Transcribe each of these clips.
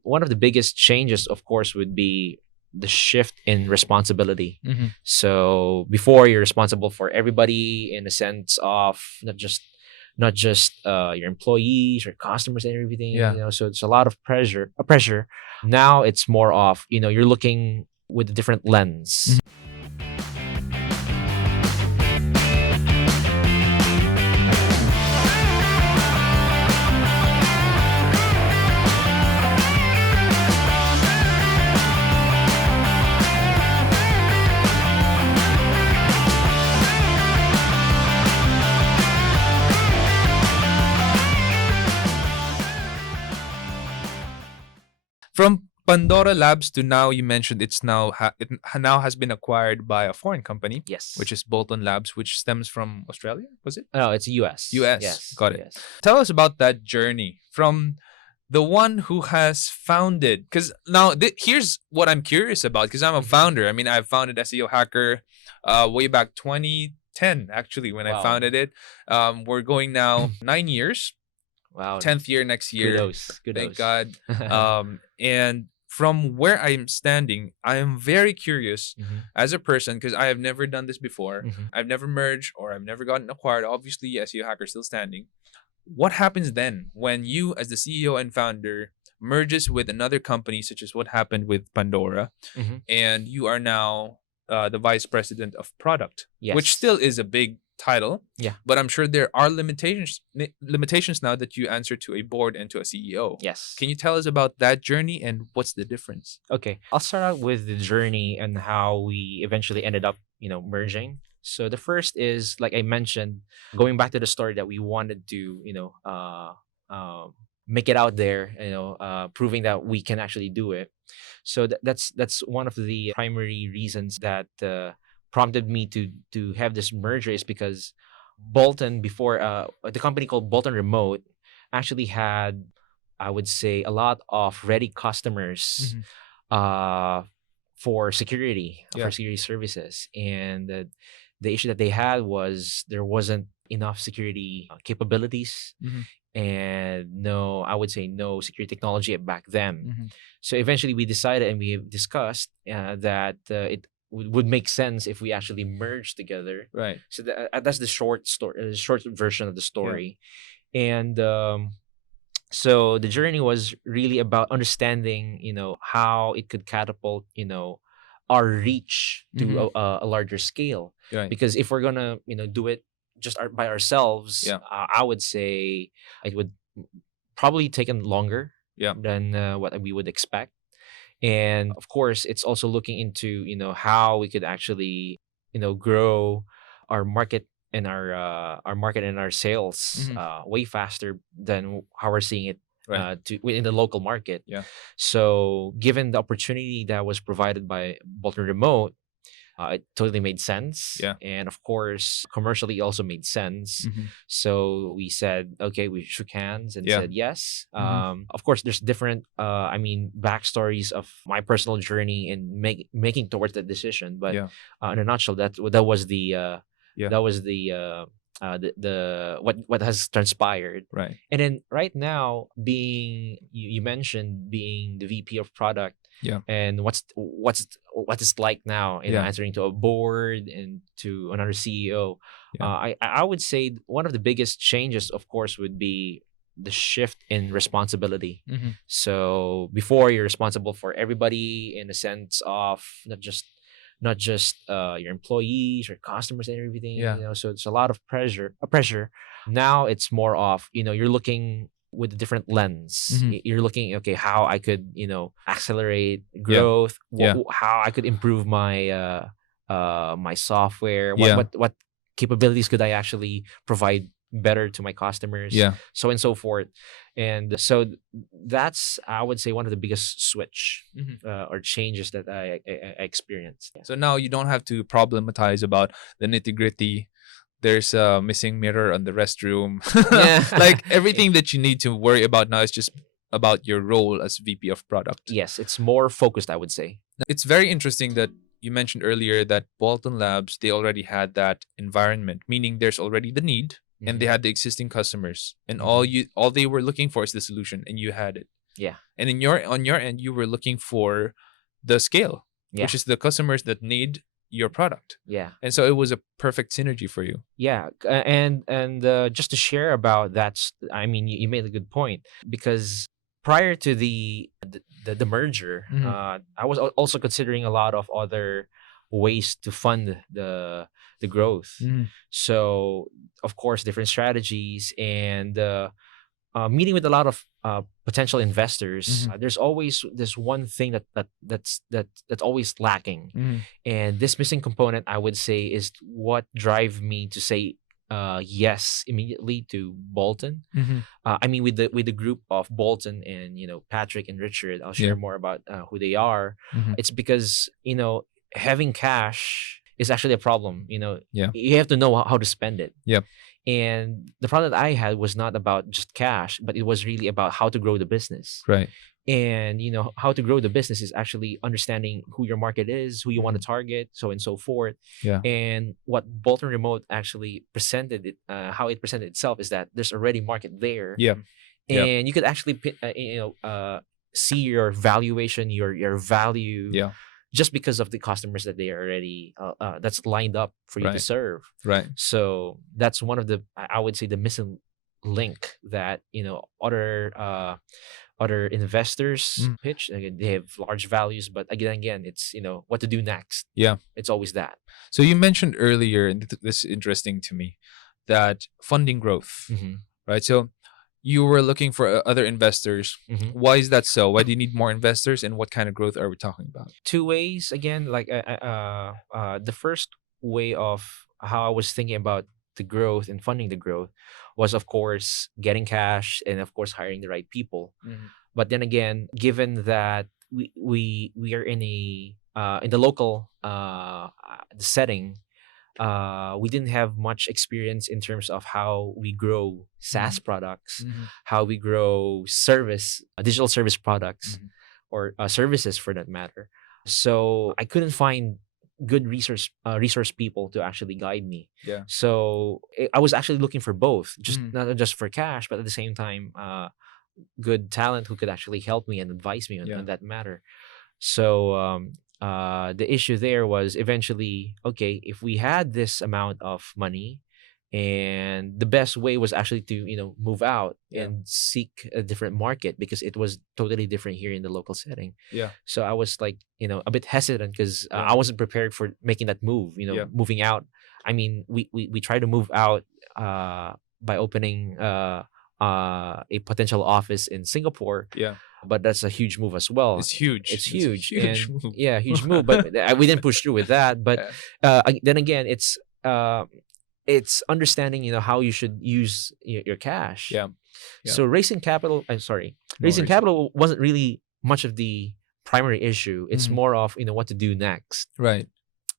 One of the biggest changes, of course, would be the shift in responsibility. So before, you're responsible for everybody in the sense of not just your employees or customers and everything. So it's a lot of pressure. Now it's more of, you're looking with a different lens. From Pandora Labs to now, you mentioned it now has been acquired by a foreign company, Yes. which is Bolton Labs, which stems from Australia. Was it? No, it's US. US. Yes. Got it. Yes. Tell us about that journey from the one who has founded. Because now, here's what I'm curious about. Because I'm a founder. I mean, I founded SEO Hacker way back 2010, actually, when I Wow. founded it. We're going now 9 years. Wow. 10th year next year. Kudos. Thank God. And from where I'm standing, I am very curious as a person, because I have never done this before. I've never merged or I've never gotten acquired. Obviously, SEO Hacker still standing. What happens then when you, as the CEO and founder, merges with another company, such as what happened with Pandora, and you are now the vice president of product, Yes. which still is a big title. Yeah. But I'm sure there are limitations now that you answer to a board and to a CEO. Yes. Can you tell us about that journey and what's the difference? Okay. I'll start out with the journey and how we eventually ended up, merging. So the first is, like I mentioned, going back to the story that we wanted to, make it out there, proving that we can actually do it. So that's one of the primary reasons that prompted me to have this merger, is because Bolton, before, the company called Bolton Remote, actually had, I would say, a lot of ready customers for security services. And the issue that they had was there wasn't enough security capabilities, and I would say no security technology back then. So eventually we decided, and we discussed that it would make sense if we actually merge together. Right. So that's the short story, the short version of the story. And so the journey was really about understanding, how it could catapult, our reach to a larger scale. Right. Because if we're gonna, do it just by ourselves, I would say it would probably taken longer than what we would expect. And of course, it's also looking into, how we could actually, grow our market and our sales way faster than how we're seeing it in the local market. Yeah. So given the opportunity that was provided by Bolton Remote, it totally made sense. Yeah. And of course, commercially also made sense. So we said, okay, we shook hands and said yes. Of course, there's different, backstories of my personal journey in making towards that decision. But in a nutshell, that was what has transpired. Right. And then right now, being you mentioned being the VP of product. Yeah. And what it's like now, answering to a board and to another CEO. I would say one of the biggest changes, of course, would be the shift in responsibility. So before, you're responsible for everybody in the sense of not just your employees or customers and everything. So it's a lot of pressure. Now it's more of, you're looking with a different lens. You're looking, okay, how I could, accelerate growth, how I could improve my my software, what capabilities could I actually provide better to my customers, so and so forth. And so that's, I would say, one of the biggest switch or changes that I experienced. So now you don't have to problematize about the nitty-gritty. There's a missing mirror on the restroom. Like everything that you need to worry about now is just about your role as VP of product. Yes, it's more focused, I would say. It's very interesting that you mentioned earlier that Bolton Labs, they already had that environment, meaning there's already the need and they had the existing customers, and all they were looking for is the solution, and you had it. Yeah. And on your end, you were looking for the scale, Yeah. which is the customers that need your product. Yeah. And so it was a perfect synergy for you. Yeah, and just to share about that, I mean, you made a good point, because prior to the merger, I was also considering a lot of other ways to fund the growth. So of course, different strategies, and meeting with a lot of potential investors. There's always this one thing that's always lacking, and this missing component, I would say, is what drive me to say yes immediately to Bolton. I mean, with the group of Bolton and Patrick and Richard, I'll share more about who they are. It's because having cash is actually a problem. You have to know how to spend it. Yep. And the problem that I had was not about just cash, but it was really about how to grow the business. Right. And how to grow the business is actually understanding who your market is, who you want to target, so and so forth. Yeah. And what Bolton Remote actually presented it, how it presented itself, is that there's already market there. Yeah. And you could actually see your valuation, your value. Yeah. Just because of the customers that they are already that's lined up for you to serve. Right. So that's one of the, I would say, the missing link that other investors pitch. Again, they have large values, but again, it's what to do next. Yeah. It's always that. So you mentioned earlier, and this is interesting to me, that funding growth, right? So you were looking for other investors. Why is that so? Why do you need more investors, and what kind of growth are we talking about? Two ways. Again, like the first way of how I was thinking about the growth and funding the growth was, of course, getting cash and, of course, hiring the right people. But then again, given that we are in the local setting, we didn't have much experience in terms of how we grow SaaS products, how we grow digital service products, or services for that matter. So I couldn't find good resource people to actually guide me. Yeah. So I was actually looking for both, just not just for cash, but at the same time, good talent who could actually help me and advise me on that matter. So the issue there was eventually, okay, if we had this amount of money, and the best way was actually to move out and seek a different market, because it was totally different here in the local setting. So I was like a bit hesitant, because I wasn't prepared for making that move, moving out. I mean, we tried to move out by opening a potential office in Singapore. But that's a huge move as well. It's huge. It's huge. Huge and move. Yeah, huge move. But we didn't push through with that. But then again, it's understanding how you should use your cash. So raising capital. Raising capital wasn't really much of the primary issue. It's more of what to do next. Right.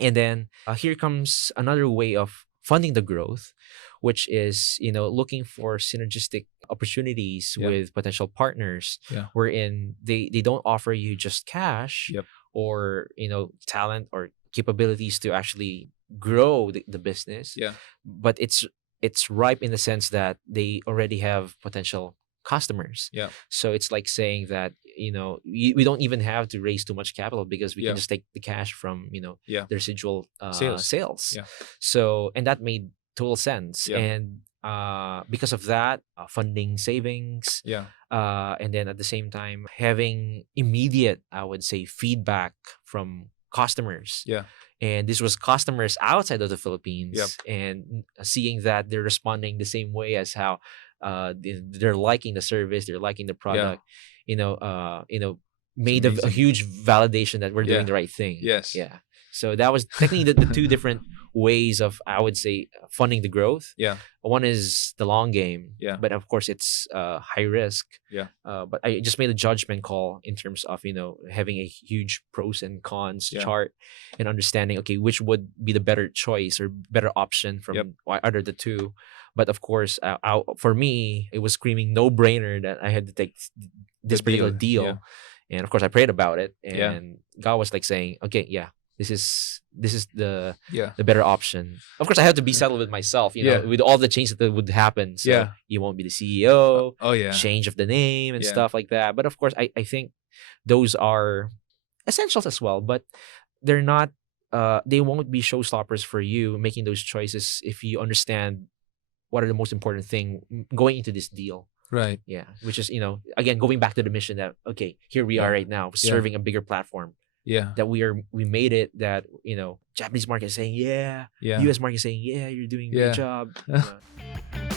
And then here comes another way of funding the growth, which is looking for synergistic opportunities with potential partners, wherein they don't offer you just cash or talent or capabilities to actually grow the business, but it's ripe in the sense that they already have potential customers. So it's like saying that we don't even have to raise too much capital, because we can just take the cash from the residual sales. So, and that made total sense. And because of that, funding savings, and then at the same time having immediate, I would say, feedback from customers. And this was customers outside of the Philippines, and seeing that they're responding the same way as how they're liking the service, they're liking the product, made a huge validation that we're doing the right thing. So that was technically the two different ways of, I would say, funding the growth. One is the long game, but of course it's high risk. But I just made a judgment call in terms of having a huge pros and cons chart, and understanding, okay, which would be the better choice or better option from either the two. But of course, for me, it was screaming no brainer that I had to take this particular deal. And of course, I prayed about it, and God was like saying, okay, this is the Yeah. the better option. Of course, I have to be settled with myself, you know, Yeah. with all the changes that would happen. So Yeah. you won't be the CEO, Oh yeah. change of the name and Yeah. stuff like that. But of course, I think those are essentials as well, but they're not they won't be showstoppers for you making those choices if you understand what are the most important thing going into this deal. Right. Yeah, which is, you know, again, going back to the mission that, okay, here we Yeah. are right now serving a bigger platform, Yeah. that we made it, that, you know, Japanese market is saying, yeah, Yeah. US market is saying, yeah, you're doing a Yeah. great job. You know.